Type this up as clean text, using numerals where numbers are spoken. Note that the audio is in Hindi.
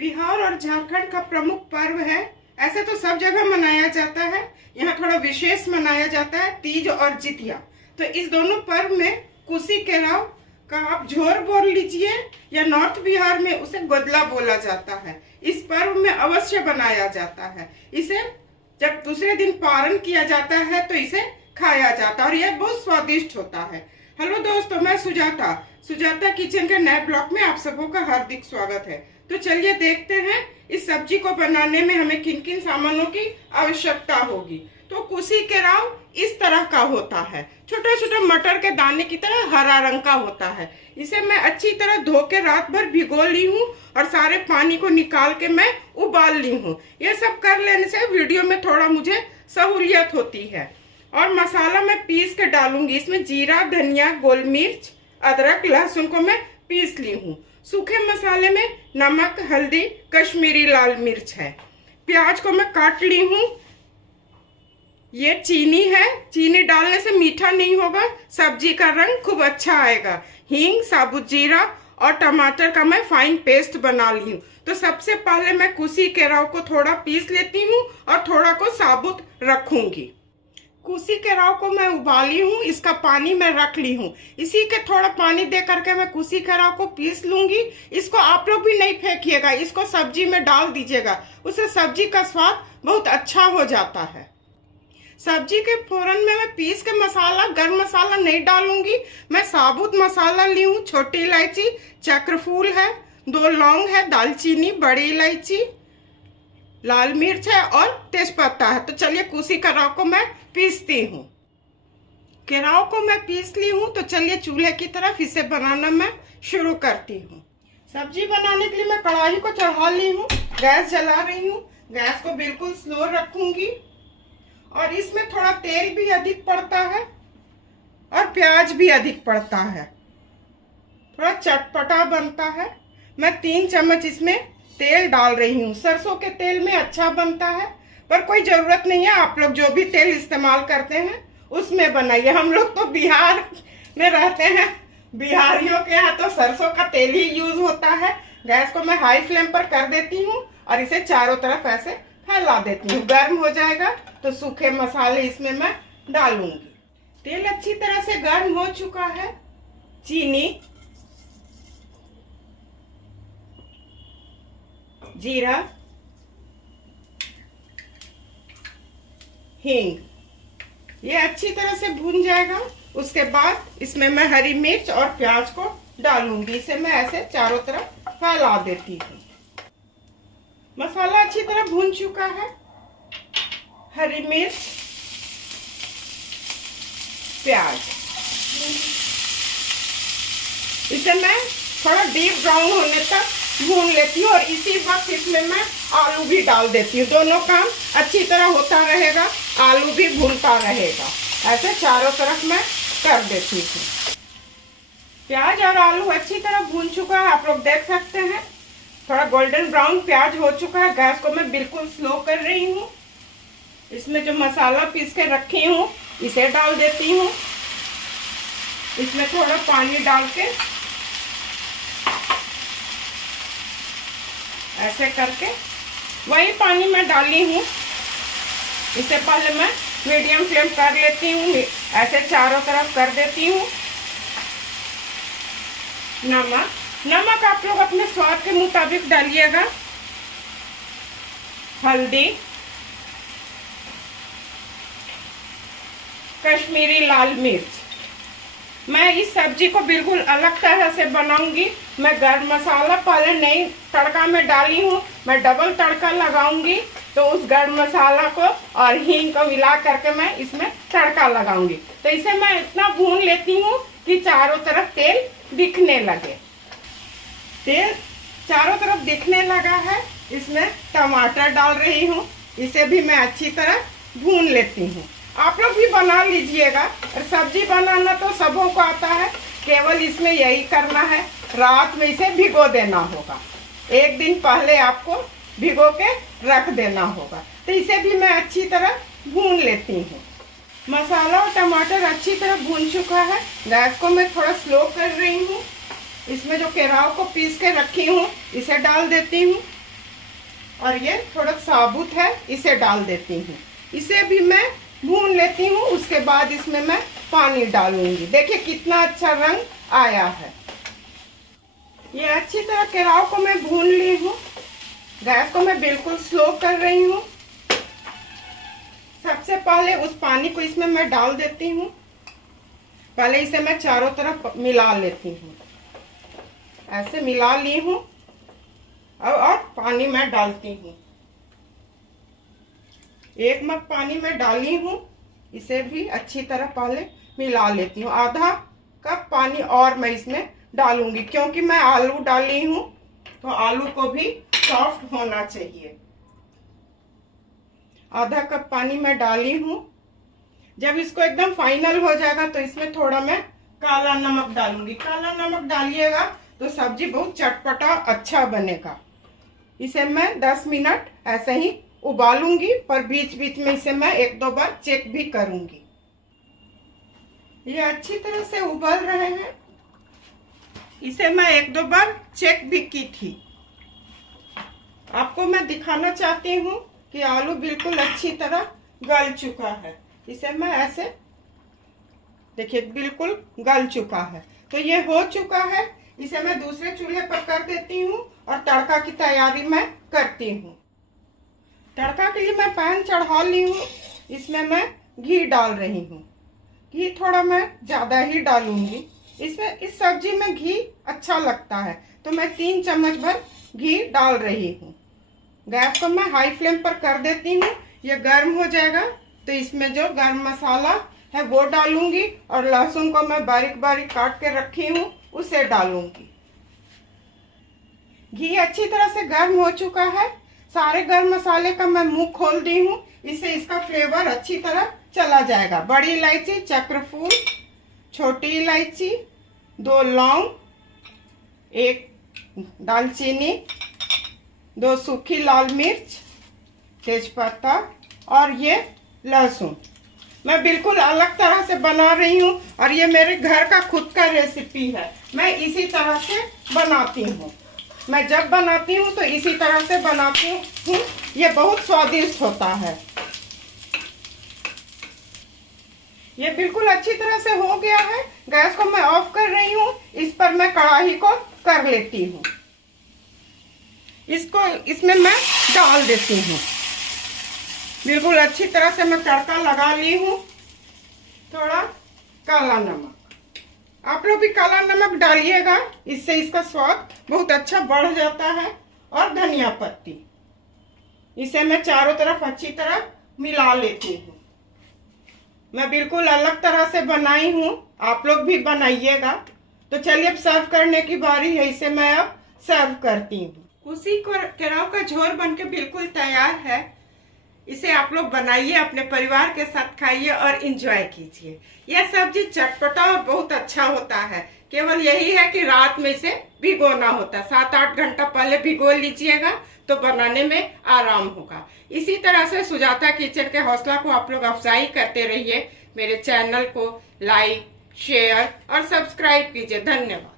बिहार और झारखंड का प्रमुख पर्व है। ऐसे तो सब जगह मनाया जाता है, यहाँ थोड़ा विशेष मनाया जाता है तीज और जितिया। तो इस दोनों पर्व में कुशी केराव का आप झोर बोल लीजिए या नॉर्थ बिहार में उसे गोदला बोला जाता है। इस पर्व में अवश्य बनाया जाता है। इसे जब दूसरे दिन पारण किया जाता है तो इसे खाया जाता है और यह बहुत स्वादिष्ट होता है। हेलो दोस्तों, मैं सुजाता किचन के नए ब्लॉग में आप सबों का हार्दिक स्वागत है। तो चलिए देखते हैं इस सब्जी को बनाने में हमें किन किन सामानों की आवश्यकता होगी। तो कुशी केराव इस तरह का होता है, छोटे छोटे मटर के दाने की तरह हरा रंग का होता है। इसे मैं अच्छी तरह धो के रात भर भिगो ली हूँ और सारे पानी को निकाल के मैं उबाल ली हूँ। ये सब कर लेने से वीडियो में थोड़ा मुझे सहूलियत होती है। और मसाला मैं पीस के डालूंगी। इसमें जीरा, धनिया, गोल मिर्च, अदरक, लहसुन को मैं पीस ली हूँ। सूखे मसाले में नमक, हल्दी, कश्मीरी लाल मिर्च है। प्याज को मैं काट ली हूँ। ये चीनी है, चीनी डालने से मीठा नहीं होगा, सब्जी का रंग खूब अच्छा आएगा। हींग, साबुत जीरा और टमाटर का मैं फाइन पेस्ट बना ली हूँ। तो सबसे पहले मैं कुशी केराव को थोड़ा पीस लेती हूँ और थोड़ा को साबुत रखूंगी। कुशी केराव को मैं उबाली हूँ, इसका पानी मैं रख ली हूँ। इसी के थोड़ा पानी दे करके मैं कुशी केराव को पीस लूंगी। इसको आप लोग भी नहीं फेंकिएगा, इसको सब्जी में डाल दीजिएगा, उससे सब्जी का स्वाद बहुत अच्छा हो जाता है। सब्जी के फोरन में मैं पीस के मसाला, गरम मसाला नहीं डालूंगी। मैं साबुत मसाला ली हूँ। छोटी इलायची, चक्रफूल है, 2 लौंग है, दालचीनी, बड़ी इलायची, लाल मिर्च है और तेजपत्ता है। तो चलिए कुशी केराव को मैं पीसती हूँ। केराव को मैं पीस ली हूँ। तो चलिए चूल्हे की तरफ इसे बनाना मैं शुरू करती हूँ। सब्जी बनाने के लिए मैं कढ़ाई को चढ़ा ली हूँ, गैस जला रही हूँ। गैस को बिल्कुल स्लो रखूंगी और इसमें थोड़ा तेल भी अधिक पड़ता है और प्याज भी अधिक पड़ता है, थोड़ा चटपटा बनता है। मैं 3 चम्मच इसमें तेल डाल रही हूँ। सरसों के तेल में अच्छा बनता है, पर कोई जरूरत नहीं है, आप लोग जो भी तेल इस्तेमाल करते हैं उसमें बनाइए। हम लोग तो बिहार में रहते हैं, बिहारियों के यहाँ तो सरसों का तेल ही यूज होता है। गैस को मैं हाई फ्लेम पर कर देती हूँ और इसे चारों तरफ ऐसे फैला देती हूँ। गर्म हो जाएगा तो सूखे मसाले इसमें मैं डालूंगी। तेल अच्छी तरह से गर्म हो चुका है। चीनी, जीरा, हींग, ये अच्छी तरह से भून जाएगा। उसके बाद इसमें मैं हरी मिर्च और प्याज को डालूंगी। इसे मैं ऐसे चारों तरफ फैला देती हूँ। मसाला अच्छी तरह भून चुका है। हरी मिर्च, प्याज, इसे मैं थोड़ा डीप ब्राउन होने तक भून लेती हूँ और इसी वक्त इसमें मैं आलू भी डाल देती हूँ। दोनों काम अच्छी तरह होता रहेगा, आलू भी भूनता रहेगा। ऐसे चारों तरफ मैं कर देती हूँ। प्याज और आलू अच्छी तरह भून चुका है, आप लोग देख सकते हैं। थोड़ा गोल्डन ब्राउन प्याज हो चुका है। गैस को मैं बिल्कुल स्लो कर रही हूँ। इसमें जो मसाला पीस के रखी हूँ इसे डाल देती हूँ। इसमें थोड़ा पानी डाल के ऐसे करके वही पानी मैं डाली हूँ। इसे पहले मैं मीडियम फ्लेम कर लेती हूँ, ऐसे चारों तरफ कर देती हूँ। नमक आप लोग अपने स्वाद के मुताबिक डालिएगा। हल्दी, कश्मीरी लाल मिर्च। मैं इस सब्जी को बिल्कुल अलग तरह से बनाऊंगी। मैं गरम मसाला पहले नहीं तड़का में डाली हूँ, मैं डबल तड़का लगाऊंगी। तो उस गरम मसाला को और हींग को मिला करके मैं इसमें तड़का लगाऊंगी। तो इसे मैं इतना भून लेती हूँ कि चारों तरफ तेल दिखने लगे। तेल चारों तरफ दिखने लगा है। इसमें टमाटर डाल रही हूँ, इसे भी मैं अच्छी तरह भून लेती हूँ। आप लोग भी बना लीजिएगा। और सब्जी बनाना तो सबों को आता है, केवल इसमें यही करना है, रात में इसे भिगो देना होगा। 1 दिन पहले आपको भिगो के रख देना होगा। तो इसे भी मैं अच्छी तरह भून लेती हूँ। मसाला और टमाटर अच्छी तरह भून चुका है। गैस को मैं थोड़ा स्लो कर रही हूँ। इसमें जो केराव को पीस के रखी हूँ इसे डाल देती हूँ। और ये थोड़ा साबुत है, इसे डाल देती हूँ। इसे भी मैं भून लेती हूँ। उसके बाद इसमें मैं पानी डालूंगी। देखिए कितना अच्छा रंग आया है। ये अच्छी तरह केराव को मैं भून ली हूँ। गैस को मैं बिल्कुल स्लो कर रही हूँ। सबसे पहले उस पानी को इसमें मैं डाल देती हूँ। पहले इसे मैं चारों तरफ मिला लेती हूँ। ऐसे मिला ली हूँ। अब और पानी मैं डालती हूँ। 1 मग पानी मैं डाली हूँ। इसे भी अच्छी तरह पहले मिला लेती हूँ। आधा कप पानी और मैं इसमें डालूंगी, क्योंकि मैं आलू डाली हूँ तो आलू को भी सॉफ्ट होना चाहिए। आधा कप पानी मैं डाली हूँ। जब इसको एकदम फाइनल हो जाएगा तो इसमें थोड़ा मैं काला नमक डालूंगी। काला नमक डालिएगा तो सब्जी बहुत चटपटा अच्छा बनेगा। इसे मैं 10 मिनट ऐसे ही उबालूंगी, पर बीच बीच में इसे मैं 1-2 बार चेक भी करूंगी। ये अच्छी तरह से उबल रहे हैं। इसे मैं 1-2 बार चेक भी की थी। आपको मैं दिखाना चाहती हूँ कि आलू बिल्कुल अच्छी तरह गल चुका है। इसे मैं ऐसे देखिए बिल्कुल गल चुका है। तो ये हो चुका है। इसे मैं दूसरे चूल्हे पर कर देती हूँ और तड़का की तैयारी मैं करती हूँ। तड़का के लिए मैं पैन चढ़ा ली हूँ। इसमें मैं घी डाल रही हूँ। घी थोड़ा मैं ज़्यादा ही डालूंगी। इसमें इस सब्जी में घी अच्छा लगता है, तो मैं 3 चम्मच भर घी डाल रही हूँ। गैस को मैं हाई फ्लेम पर कर देती हूँ। ये गर्म हो जाएगा तो इसमें जो गरम मसाला है वो डालूंगी, और लहसुन को मैं बारीक बारीक काट के रखी हूँ उसे डालूंगी। घी अच्छी तरह से गर्म हो चुका है। सारे गरम मसाले का मैं मुंह खोल दी हूँ। इससे इसका फ्लेवर अच्छी तरह चला जाएगा। बड़ी इलायची, चक्रफूल, छोटी इलायची, 2 लौंग, 1 दालचीनी, 2 सूखी लाल मिर्च, तेजपत्ता और ये लहसुन। मैं बिल्कुल अलग तरह से बना रही हूँ और ये मेरे घर का खुद का रेसिपी है। मैं इसी तरह से बनाती हूँ। मैं जब बनाती हूँ तो इसी तरह से बनाती हूँ। ये बहुत स्वादिष्ट होता है। ये बिल्कुल अच्छी तरह से हो गया है। गैस को मैं ऑफ कर रही हूँ। इस पर मैं कढ़ाई को कर लेती हूँ। इसको इसमें मैं डाल देती हूँ। बिल्कुल अच्छी तरह से मैं तड़का लगा ली हूँ। थोड़ा काला नमक, आप लोग भी काला नमक डालिएगा, इससे इसका स्वाद बहुत अच्छा बढ़ जाता है। और धनिया पत्ती, इसे मैं चारों तरफ अच्छी तरह मिला लेती हूँ। मैं बिल्कुल अलग तरह से बनाई हूँ, आप लोग भी बनाइएगा। तो चलिए अब सर्व करने की बारी है। इसे मैं अब सर्व करती हूँ। कुसी केराव का झोर बनके बिल्कुल तैयार है। इसे आप लोग बनाइए, अपने परिवार के साथ खाइए और इंजॉय कीजिए। यह सब्जी चटपटा और बहुत अच्छा होता है। केवल यही है कि रात में इसे भिगोना होता है। 7-8 घंटा पहले भिगो लीजिएगा तो बनाने में आराम होगा। इसी तरह से सुजाता किचन के हौसला को आप लोग अफजाई करते रहिए। मेरे चैनल को लाइक, शेयर और सब्सक्राइब कीजिए। धन्यवाद।